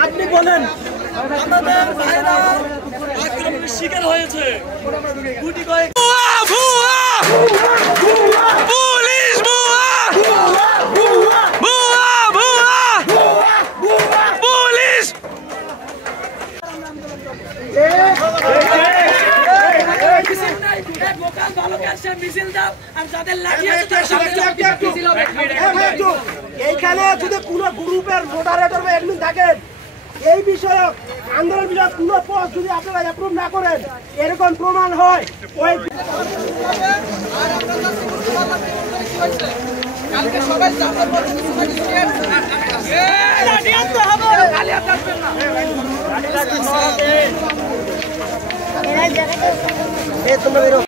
আপনি বলেন আমাদের ভাইরা আক্রমণের শিকার হয়েছে গুটি কয়েক পুলিশ পুলিশ এইখানে যদি কোন গ্রুপের মডারেটর বা অ্যাডমিন থাকেন এই বিষয়ে আন্দোলন বিষয়ে কোন পোস্ট যদি আপনারা অ্যাপ্রুভ না করেন এরকম প্রমাণ হয় ওই কালকে সবাই তোমরা বেরো